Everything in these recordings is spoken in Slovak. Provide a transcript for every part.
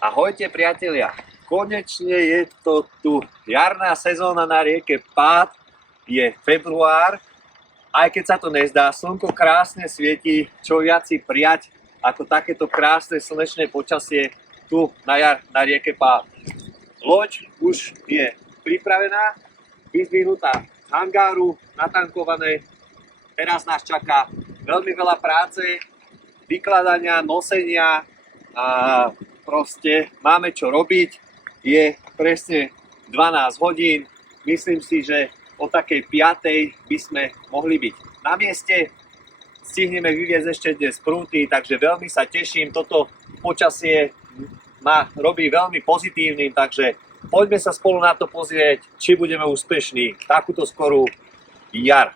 Ahojte priatelia, konečne je to tu. Jarná sezóna na rieke Pád, je február, aj keď sa to nezdá, slnko krásne svieti, čo viac si prijať ako takéto krásne slnečné počasie tu na jar na rieke Pád. Loď už je pripravená, vyzdvihnutá z hangáru, natankované. Teraz nás čaká veľmi veľa práce, vykladania, nosenia a proste máme čo robiť. Je presne 12 hodín. Myslím si, že o takej 5. by sme mohli byť na mieste. Stihneme vyviezť ešte dnes prúty, takže veľmi sa teším. Toto počasie ma robí veľmi pozitívnym, takže poďme sa spolu na to pozrieť, či budeme úspešní takúto skorú jar.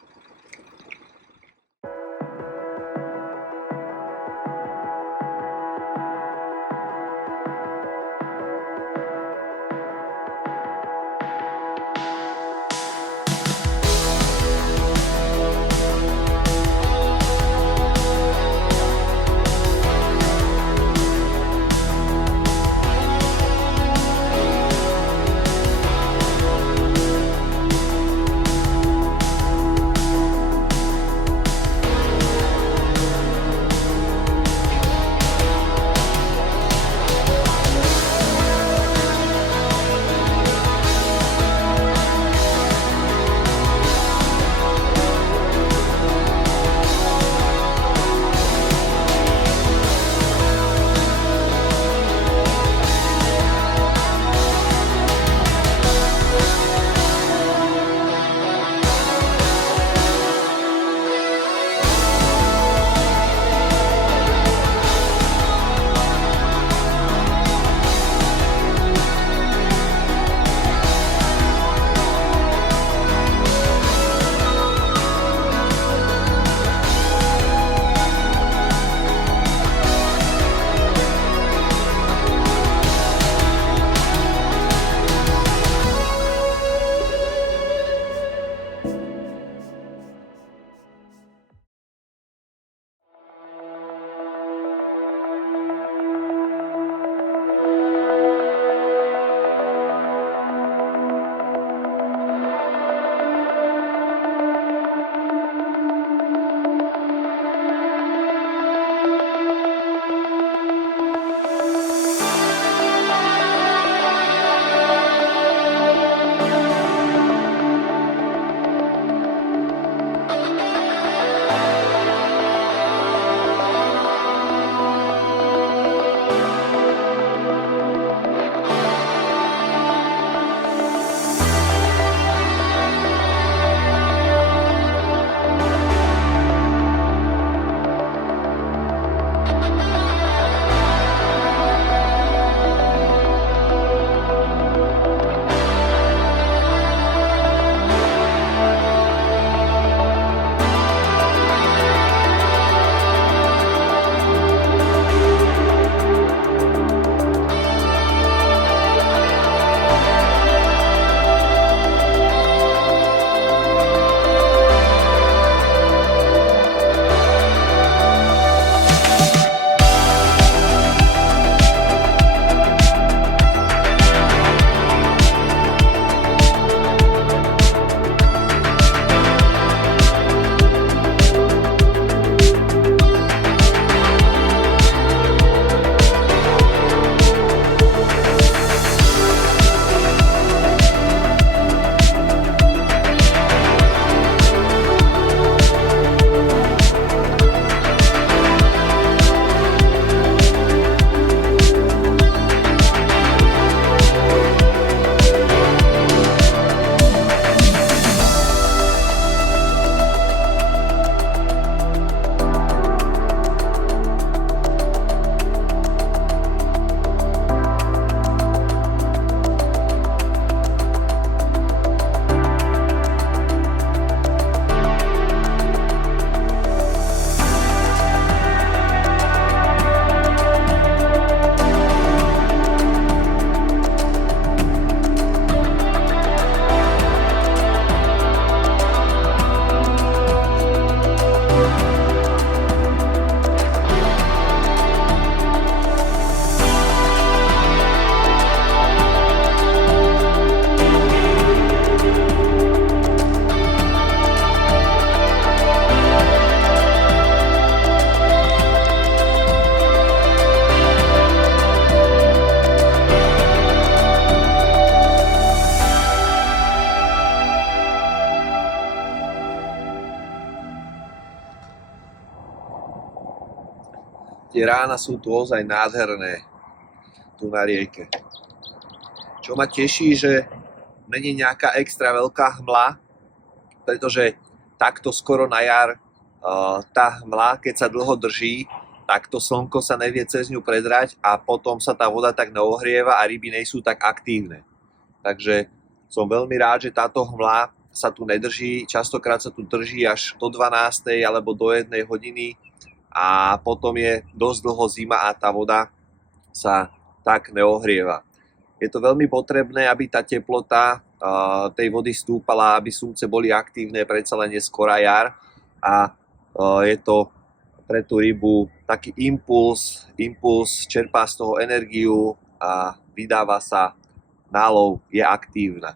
Tie rána sú tu ozaj nádherné, tu na rieke. Čo ma teší, že není nejaká extra veľká hmla, pretože takto skoro na jar tá hmla, keď sa dlho drží, tak to slnko sa nevie cez ňu predrať a potom sa tá voda tak neohrieva a ryby nie sú tak aktívne. Takže som veľmi rád, že táto hmla sa tu nedrží. Častokrát sa tu drží až do 12. alebo do 1 hodiny a potom je dosť dlho zima a tá voda sa tak neohrieva. Je to veľmi potrebné, aby tá teplota tej vody stúpala, aby sumce boli aktívne, predsa len je skorá jar a je to pre tú rybu taký impuls, čerpá z toho energiu a vydáva sa nálov, je aktívna.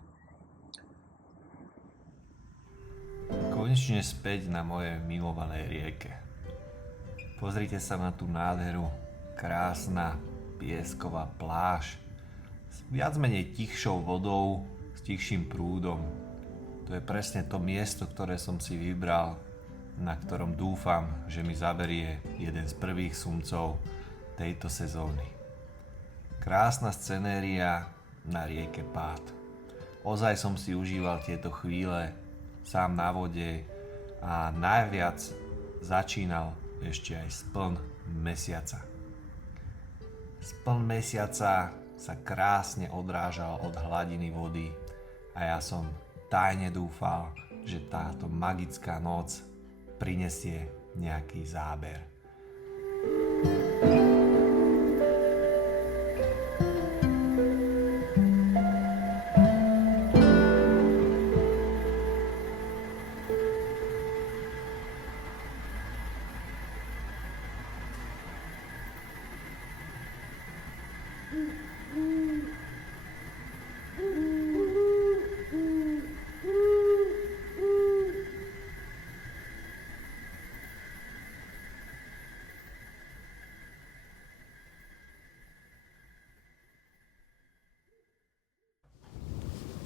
Konečne späť na mojej milovanej rieke. Pozrite sa na tú nádheru, krásna piesková pláž s viac menej tichšou vodou, s tichším prúdom. To je presne to miesto, ktoré som si vybral, na ktorom dúfam, že mi zaberie jeden z prvých sumcov tejto sezóny. Krásna scenéria na rieke Pád. Ozaj som si užíval tieto chvíle sám na vode a najviac začínal ešte aj spln mesiaca. Spln mesiaca sa krásne odrážal od hladiny vody a ja som tajne dúfal, že táto magická noc prinesie nejaký záber.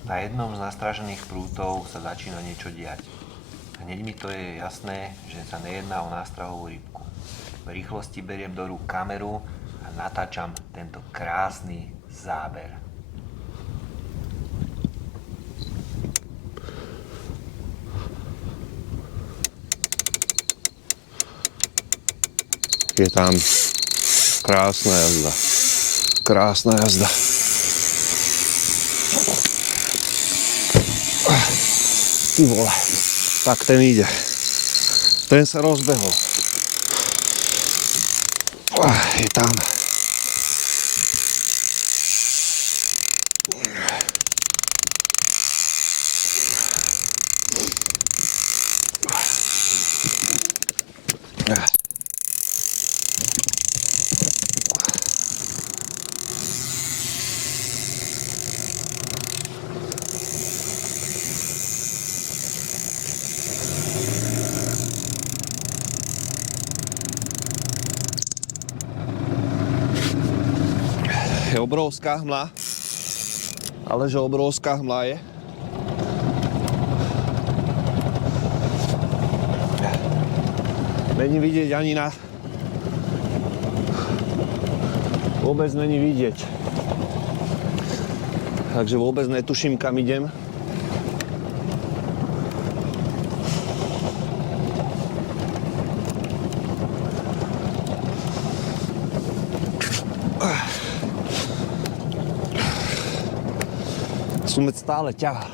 Na jednom z nastrážených prútov sa začína niečo diať. Hneď mi to je jasné, že sa nejedná o nástrahovú rybku. V rýchlosti beriem do rúk kameru a natáčam tento krásny záber. Je tam krásna jazda. Krásna jazda. Ty vole, tak ten ide. Ten sa rozbehol. Je tam. Je obrovská hmla, ale že obrovská hmla je. Není vidieť ani na... Vôbec není vidieť. Takže vôbec netuším, kam idem. Sumec stále ťahá.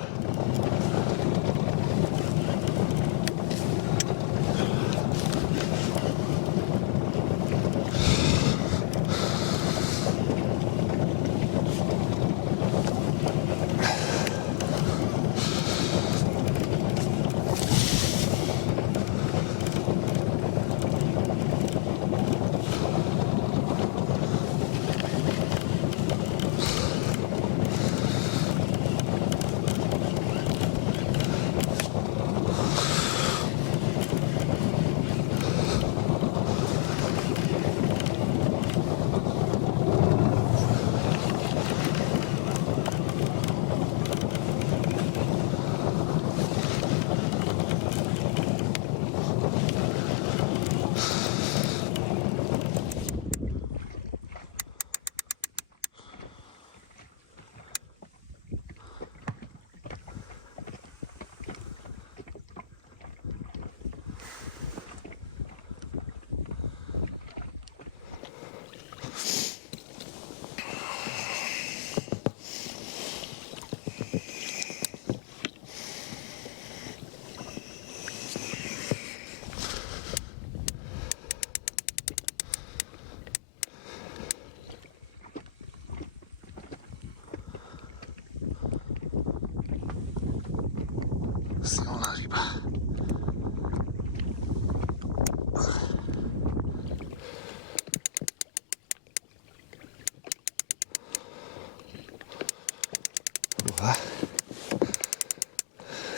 Fúha.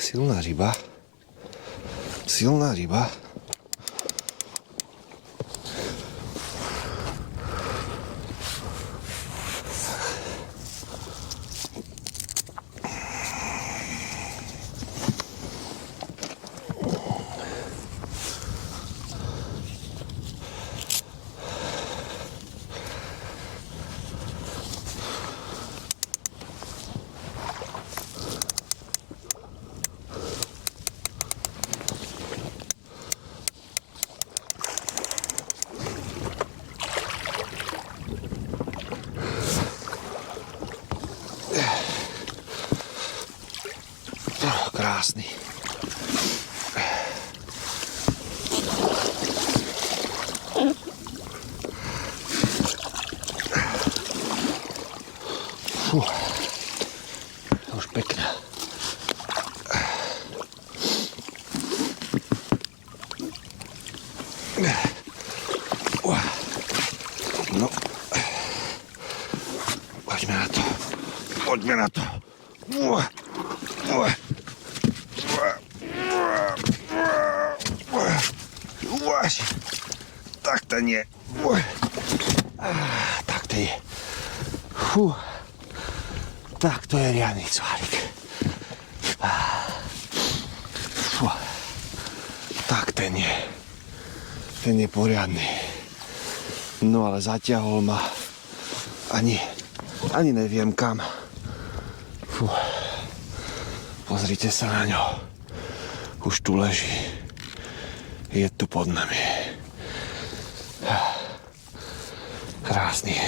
Silná ryba. Silná ryba. Krásny. Fú. Už pekná. No. Poďme na to. Poďme na to. Tak to nie. Tak to je. Fú. Tak to je riadny cvárik. Fú. Tak ten je. Ten je poriadny. No ale zatiahol ma. Ani neviem kam. Fú. Pozrite sa na ňo. Už tu leží. Je tu pod nami. Krásny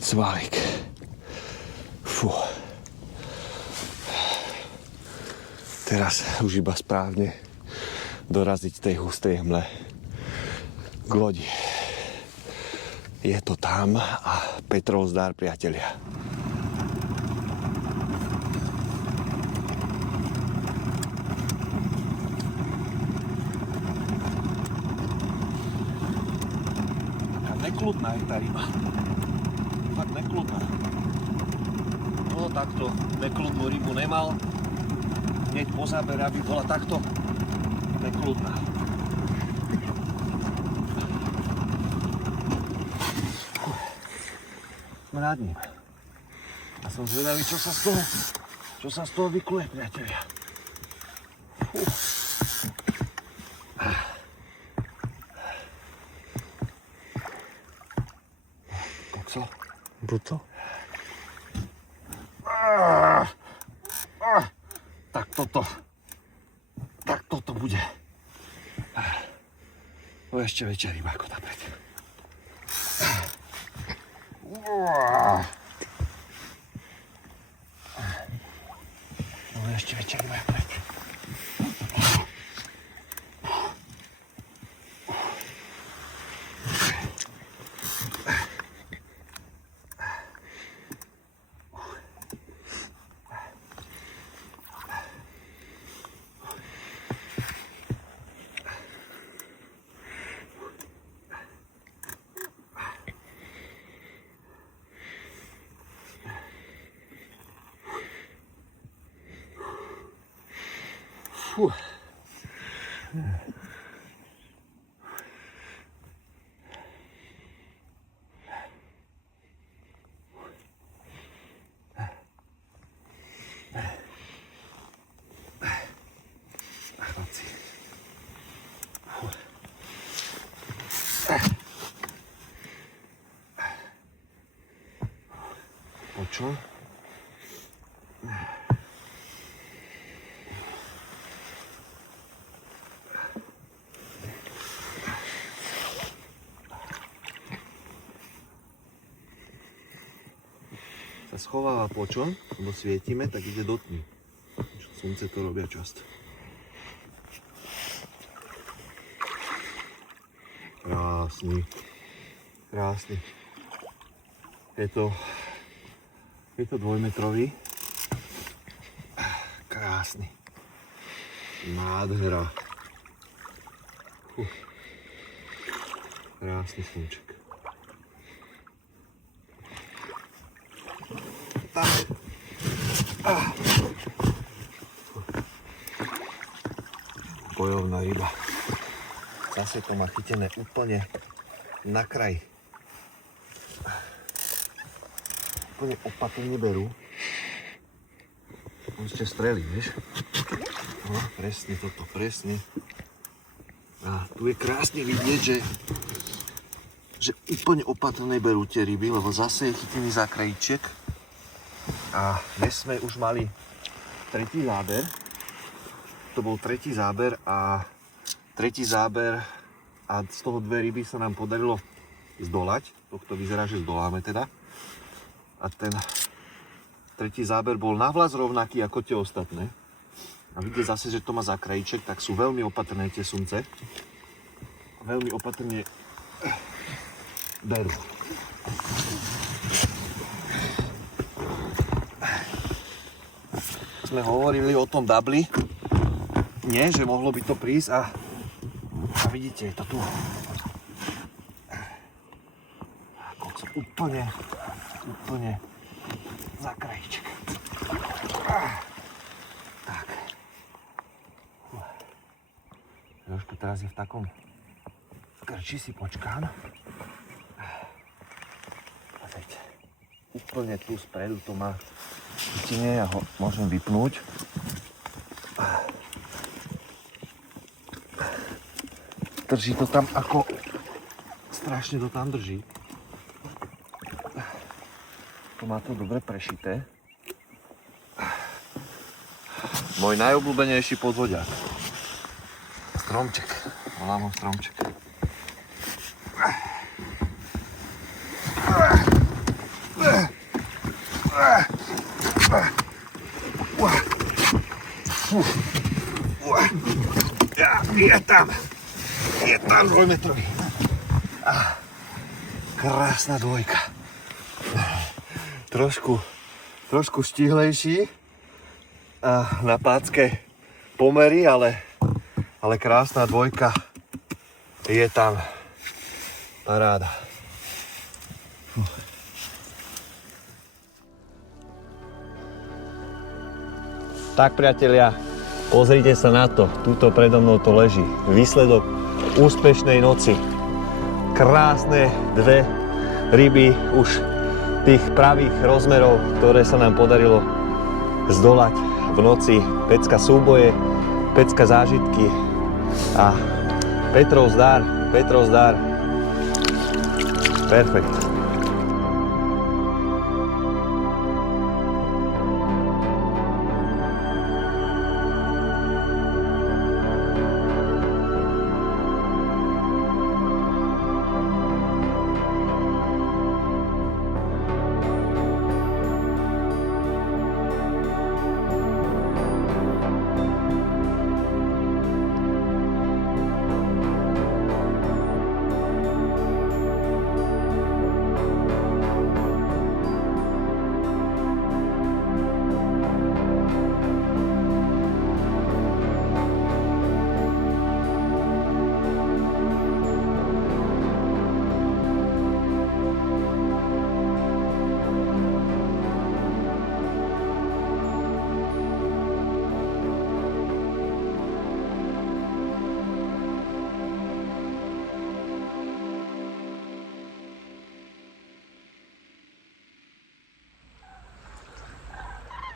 cvalík. Fú. Teraz už iba správne doraziť tej hustej hmle k lodi. Je to tam a Petrov zdar, priatelia. Nekludná je tá ryba. Fakt nekludná. No takto nekludnú rybu nemal. Hneď po zábere, aby bola takto nekludná. Sme nad ním. A som zvedavý, čo sa z toho vykluje, priatelia. Buto? Tak toto bude. No ešte väčšia ryba ako tá pred. No ešte väčšia ryba ako pred. Fú. Chlapci. Fú. Počul? Sa schováva počon, lebo svietime, tak ide do tmy. Slnce to robia často. Krásny. Krásny. Je to dvojmetrový. Krásny. Nádhera. Krásny slnček. Tak. opatrná ryba. Zase to má chytené úplne na kraji. Úplne opatrne berú. On ešte strelí, vieš? No, presne toto, presne. A tu je krásne vidieť, že úplne opatrne berú tie ryby, lebo zase je chytený za krajíček. A dnes sme už mali tretí záber. To bol tretí záber a z toho dve ryby sa nám podarilo zdolať. Tohto vyzerá, že zdoláme teda. A ten tretí záber bol navľas rovnaký ako tie ostatné. A vidieť zase, že to má za krajíček, tak sú veľmi opatrné tie sumce. Veľmi opatrne berú. Sme hovorili o tom dabli. Nie, že mohlo by to prísť a vidíte, je to tu. Úplne za krajíček. Tak. Jožko teraz je v takom krči, si počkám. Pozrite. Úplne tu spredu to má chytenie, ja ho môžem vypnúť. Drží to tam ako... Strašne to tam drží. To má to dobre prešité. Môj najobľúbenejší podvodiak. Stromček. Volám ho Stromček. Je tam dvojmetrový. Krásna dvojka. Trošku štíhlejší na pácké pomery, ale krásna dvojka je tam. Paráda. Tak priatelia, pozrite sa na to. Tuto predo mnou to leží. Výsledok úspešnej noci. Krásne dve ryby už tých pravých rozmerov, ktoré sa nám podarilo zdolať v noci. Pecka súboje, pecka zážitky a Petrov zdar. Perfekt.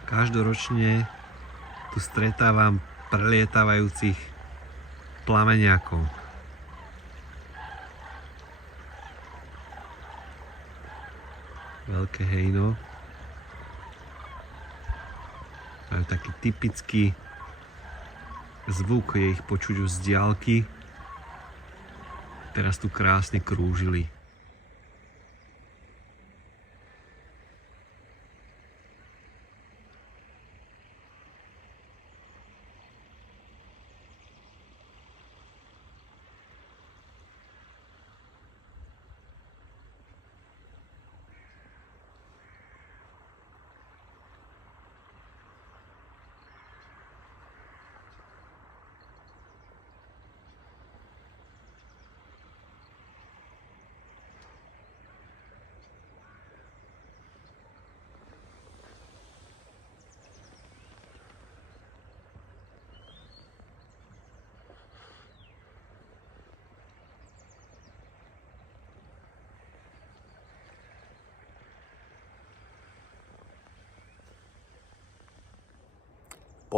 Každoročne tu stretávam prelietávajúcich plameniakov. Veľké hejno. Majú taký typický zvuk, je ich počuť už z diaľky. Teraz tu krásne krúžili.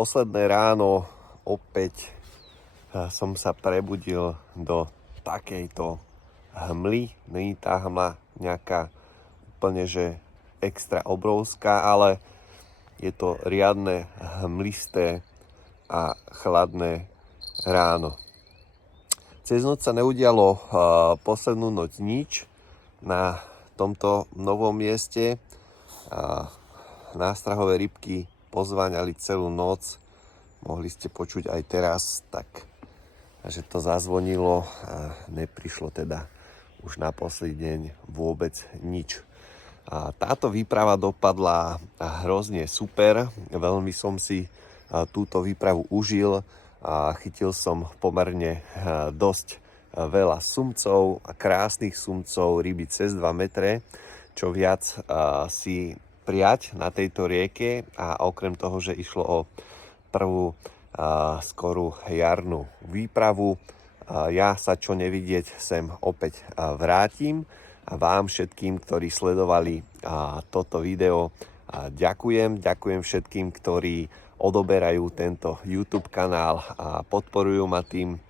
posledné ráno opäť som sa prebudil do takejto hmly. Není tá hmla nejaká úplne že extra obrovská, ale je to riadne hmlisté a chladné ráno. Cez noc sa neudialo poslednú noc nič na tomto novom mieste. Nástrahové rybky pozváňali celú noc. Mohli ste počuť aj teraz, tak že to zazvonilo a neprišlo teda už na posledný deň vôbec nič. Táto výprava dopadla hrozne super. Veľmi som si túto výpravu užil a chytil som pomerne dosť veľa sumcov, krásnych sumcov, ryby cez 2 metre, čo viac si prijať na tejto rieke, a okrem toho, že išlo o prvú skorú jarnú výpravu, ja sa čo nevidieť sem opäť vrátim a vám všetkým, ktorí sledovali toto video, ďakujem všetkým, ktorí odoberajú tento YouTube kanál a podporujú ma tým.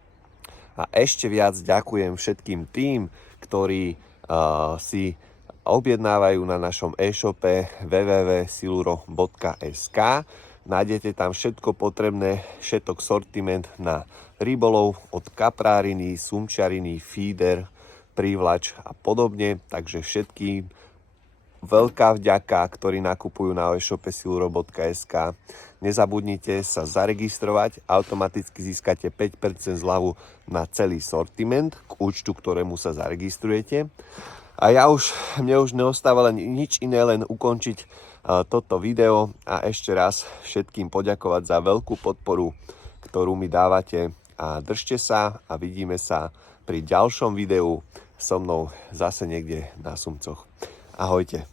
A ešte viac ďakujem všetkým tým, ktorí si objednávajú na našom e-shope www.siluro.sk. Nájdete tam všetko potrebné, všetok sortiment na rybolov od kapráriny, sumčiariny, feeder, prívlač a podobne. Takže všetkým veľká vďaka, ktorí nakupujú na e-shope siluro.sk. Nezabudnite sa zaregistrovať, automaticky získate 5% zľavu na celý sortiment k účtu, ktorému sa zaregistrujete. A mne už neostáva len nič iné, len ukončiť toto video a ešte raz všetkým poďakovať za veľkú podporu, ktorú mi dávate, a držte sa a vidíme sa pri ďalšom videu so mnou zase niekde na sumcoch. Ahojte.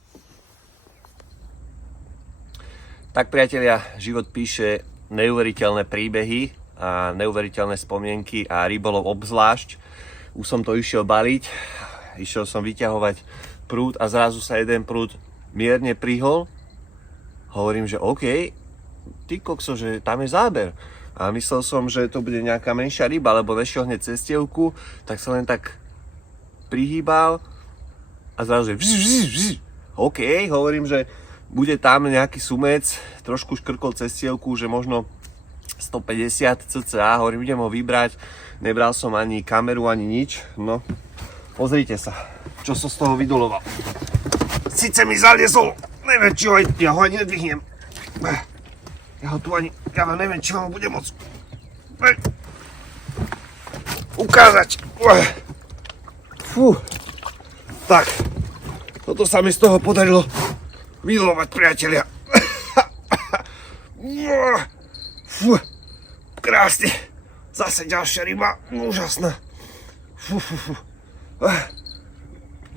Tak priatelia, život píše neuveriteľné príbehy a neuveriteľné spomienky a rybolov obzvlášť. Už som to išiel baliť, išiel som vyťahovať prúd a zrazu sa jeden prúd mierne prihol. Hovorím, že OK, ty kokso, že tam je záber. A myslel som, že to bude nejaká menšia ryba, lebo nešiel hneď cestievku, tak sa len tak prihýbal a zrazu je OK, hovorím, že bude tam nejaký sumec, trošku škrkol cestievku, že možno 150 cca, hovorím, idem ho vybrať, nebral som ani kameru, ani nič, no, pozrite sa, čo som z toho vydoloval. Sice mi zaliezol, neviem, či ja ho ani nedvihnem, ja neviem, či vám ho budem môcť ukázať. Fú, tak, toto sa mi z toho podarilo vylovať, priatelia. Fú, krásne. Zase ďalšia ryba, úžasná. Fú.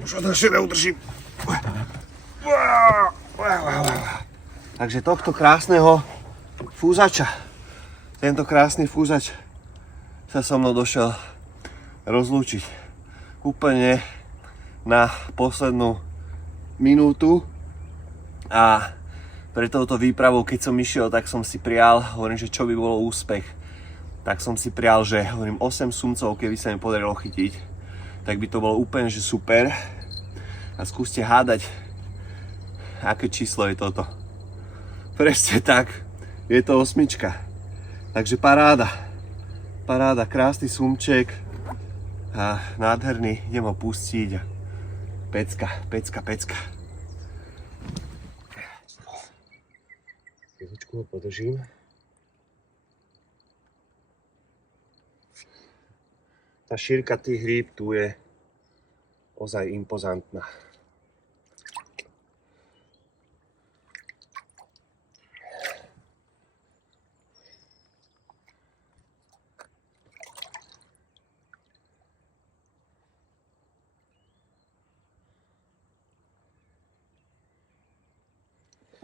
Už odľahšie neudržím. Takže tohto krásneho fúzača, tento krásny fúzač sa so mnou došiel rozlúčiť úplne na poslednú minútu. A pre touto výpravou, keď som išiel, tak som si prial, hovorím, že čo by bolo úspech. Tak som si prial, že hovorím 8 sumcov, keby sa mi podarilo chytiť, tak by to bolo úplne že super. A skúste hádať, aké číslo je toto. Presne tak, je to 8. Takže paráda, krásny sumček a nádherný, idem ho pustiť a pecka. Chvíľučku ho podržím. Tá šírka tých rýb tu je ozaj impozantná.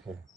Okay.